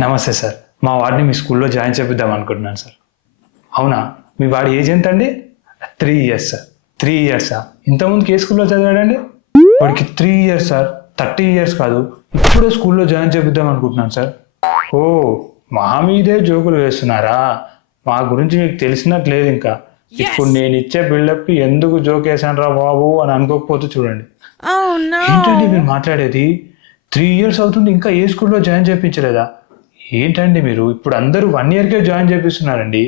నమస్తే సార్, మా వాడిని మీ స్కూల్లో జాయిన్ చేపిద్దాం అనుకుంటున్నాను సార్. అవునా? మీ వాడి ఏజ్ ఎంత అండి? 3 years సార్. 3 years ఇంతకుముందుకు ఏ స్కూల్లో చదివాడండి? వాడికి 3 years సార్, 30 years కాదు. ఇప్పుడే స్కూల్లో జాయిన్ చేపిద్దాం అనుకుంటున్నాను సార్. ఓ, మా మీదే జోకులు వేస్తున్నారా? మా గురించి మీకు తెలిసినట్లేదు ఇంకా. ఇప్పుడు నేను ఇచ్చే బిల్డప్కి ఎందుకు జోక్ వేసాను రా బాబు అని అనుకోకపోతే చూడండి. ఏంటండి మీరు మాట్లాడేది? 3 years అవుతుంది, ఇంకా ఏ స్కూల్లో జాయిన్ చేయించలేదా? ఏంటండి మీరు ఇప్పుడు అందరూ 1 yearకే జాయిన్ చేపిస్తున్నారండి.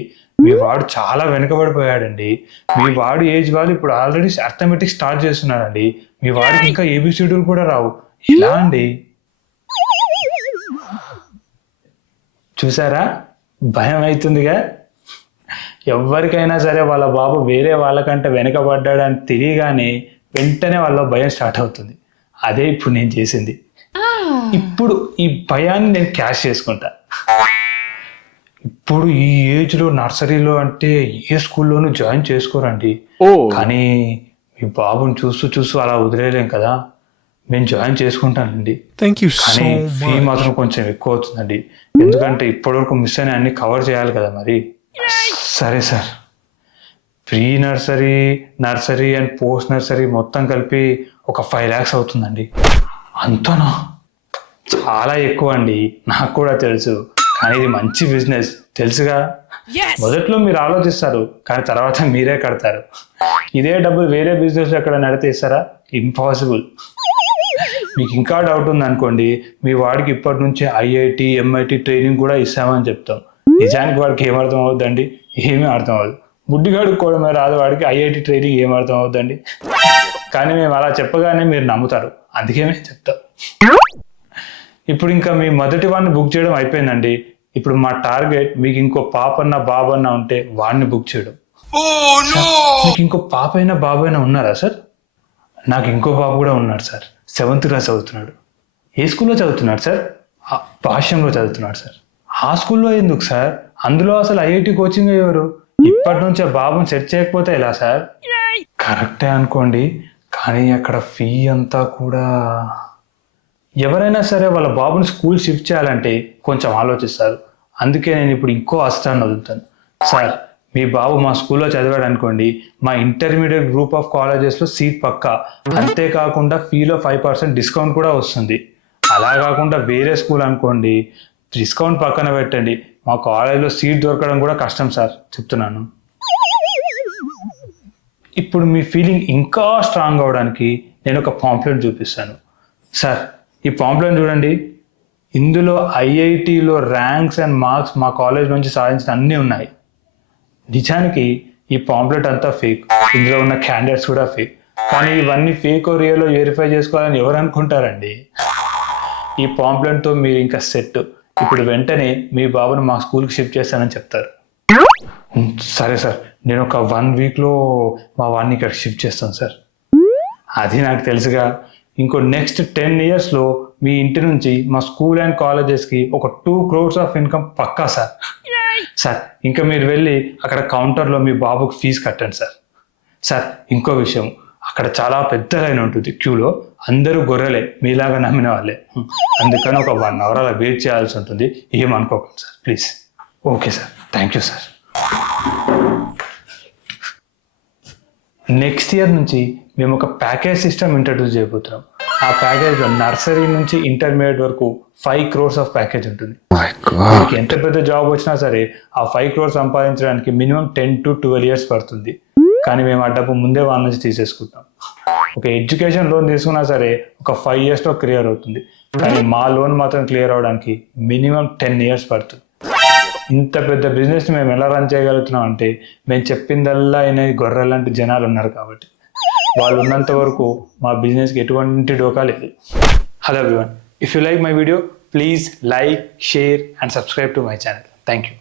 మీ వాడు చాలా వెనుకబడిపోయాడండి. మీ వాడు ఏజ్ వాళ్ళు ఇప్పుడు ఆల్రెడీ అర్థమెటిక్ స్టార్ట్ చేస్తున్నారండి. మీ వాడికి ఇంకా ఏబిసిడీలు కూడా రావు. ఎలా అండి? చూసారా, భయం అవుతుందిగా. ఎవరికైనా సరే వాళ్ళ బాబు వేరే వాళ్ళకంటే వెనకబడ్డాడని తెలియగానే వెంటనే వాళ్ళ భయం స్టార్ట్ అవుతుంది. అదే ఇప్పుడు నేను చేసింది. ఇప్పుడు ఈ భయాన్ని నేను క్యాష్ చేసుకుంటా. ఇప్పుడు ఈ ఏజ్లో నర్సరీలో అంటే ఏ స్కూల్లోనూ జాయిన్ చేసుకోరండి. కానీ మీ బాబుని చూస్తూ అలా వదిలేయలేం కదా. నేను జాయిన్ చేసుకుంటానండి. కానీ ఫీ మాత్రం కొంచెం ఎక్కువ అవుతుందండి. ఎందుకంటే ఇప్పటివరకు మిస్ అయిన అన్ని కవర్ చేయాలి కదా మరి. సరే sir, pre nursery and post nursery మొత్తం కలిపి ఒక 5 lakhs అవుతుందండి. అంతనా? చాలా ఎక్కువ అండి, నాకు కూడా తెలుసు. కానీ ఇది మంచి బిజినెస్ తెలుసుగా. మొదట్లో మీరు ఆలోచిస్తారు, కానీ తర్వాత మీరే కడతారు. ఇదే డబ్బులు వేరే బిజినెస్ ఎక్కడ నడితే ఇస్తారా? ఇంపాసిబుల్. మీకు ఇంకా డౌట్ ఉంది అనుకోండి, మీ వాడికి ఇప్పటి నుంచి IIT MIT ట్రైనింగ్ కూడా ఇస్తామని చెప్తాం. నిజానికి వాడికి ఏమర్థం అవుద్దండి? ఏమీ అర్థం అవ్వదు. బుడ్డిగాడికి కూడా రాదు వాడికి IIT ట్రైనింగ్ ఏమర్థం అవుద్దండి. కానీ మేము అలా చెప్పగానే మీరు నమ్ముతారు, అందుకే మేము చెప్తాం. ఇప్పుడు ఇంకా మీ మొదటి వాడిని బుక్ చేయడం అయిపోయిందండి. ఇప్పుడు మా టార్గెట్ మీకు ఇంకో పాపన్న బాబన్న ఉంటే వాడిని బుక్ చేయడం. మీకు ఇంకో పాప అయినా బాబు అయినా ఉన్నారా సార్? నాకు ఇంకో బాబు కూడా ఉన్నాడు సార్. 7th class చదువుతున్నాడు. ఏ స్కూల్లో చదువుతున్నాడు సార్? భాష్యంలో చదువుతున్నాడు సార్. ఆ స్కూల్లో ఎందుకు సార్? అందులో అసలు IIT కోచింగ్ ఎవరు? ఇప్పటి నుంచి ఆ బాబుని సెట్ చేయకపోతే ఎలా సార్? కరెక్టే అనుకోండి, కానీ అక్కడ ఫీ అంతా కూడా. ఎవరైనా సరే వాళ్ళ బాబుని స్కూల్ షిఫ్ట్ చేయాలంటే కొంచెం ఆలోచిస్తారు. అందుకే నేను ఇప్పుడు ఇంకో అస్త్రాన్ని వదులుతాను. సార్, మీ బాబు మా స్కూల్లో చదివాడు అనుకోండి, మా ఇంటర్మీడియట్ గ్రూప్ ఆఫ్ కాలేజెస్లో సీట్ పక్కా. అంతేకాకుండా ఫీలో 5% డిస్కౌంట్ కూడా వస్తుంది. అలా కాకుండా వేరే స్కూల్ అనుకోండి, డిస్కౌంట్ పక్కన పెట్టండి, మా కాలేజ్లో సీట్ దొరకడం కూడా కష్టం సార్, చెప్తున్నాను. ఇప్పుడు మీ ఫీలింగ్ ఇంకా స్ట్రాంగ్ అవడానికి నేను ఒక పాంప్లెట్ చూపిస్తాను. సార్, ఈ పాంప్లెట్ చూడండి. ఇందులో IITలో ర్యాంక్స్ అండ్ మార్క్స్ మా కాలేజ్ నుంచి సాధించిన అన్నీ ఉన్నాయి. నిజానికి ఈ పాంప్లెట్ అంతా ఫేక్. ఇందులో ఉన్న క్యాండిడేట్స్ కూడా ఫేక్. కానీ ఇవన్నీ ఫేక్ రియల్ వెరిఫై చేసుకోవాలని ఎవరు అనుకుంటారండి? ఈ పాంప్లెట్తో మీరు ఇంకా సెట్. ఇప్పుడు వెంటనే మీ బాబుని మా స్కూల్కి షిఫ్ట్ చేస్తానని చెప్తారు. సరే సార్, నేను ఒక 1 weekలో మా వాడిని ఇక్కడ షిఫ్ట్ చేస్తాను సార్. అది నాకు తెలుసుగా. ఇంకో నెక్స్ట్ 10 yearsలో మీ ఇంటి నుంచి మా స్కూల్ అండ్ కాలేజెస్కి ఒక 2 crores ఆఫ్ ఇన్కమ్ పక్కా సార్. సార్, ఇంకా మీరు వెళ్ళి అక్కడ కౌంటర్లో మీ బాబుకి ఫీజు కట్టండి సార్. సార్, ఇంకో విషయం, అక్కడ చాలా పెద్ద లైన్ ఉంటుంది క్యూలో. అందరూ గొర్రెలే, మీలాగా నమ్మిన వాళ్ళే. అందుకని ఒక 1 hour అలా వెయిట్ చేయాల్సి ఉంటుంది. ఏమనుకోకండి sir, please. Okay sir, thank you sir. Next year నుంచి మేము ఒక ప్యాకేజ్ సిస్టమ్ ఇంట్రడ్యూస్ చేయబోతున్నాం. ఆ ప్యాకేజ్లో నర్సరీ నుంచి ఇంటర్మీడియట్ వరకు 5 crores ఆఫ్ ప్యాకేజ్ ఉంటుంది. మీకు ఎంత పెద్ద జాబ్ వచ్చినా సరే ఆ 5 crores సంపాదించడానికి మినిమం 10 to 12 years పడుతుంది. కానీ మేము ఆ డబ్బు ముందే వాళ్ళ నుంచి తీసేసుకుంటాం. ఒక ఎడ్యుకేషన్ లోన్ తీసుకున్నా సరే ఒక 5 yearsలో క్లియర్ అవుతుంది. కానీ మా లోన్ మాత్రం క్లియర్ అవడానికి మినిమం 10 years పడుతుంది. ఇంత పెద్ద బిజినెస్ మేము ఎలా రన్ చేయగలుగుతున్నాం అంటే మేము చెప్పిందల్లా అయిన గొర్రెలాంటి జనాలు ఉన్నారు కాబట్టి. వాళ్ళు ఉన్నంత వరకు మా బిజినెస్కి ఎటువంటి డోకా లేదు. Hello everyone, if you like my video, please like, share and subscribe to my channel. Thank you.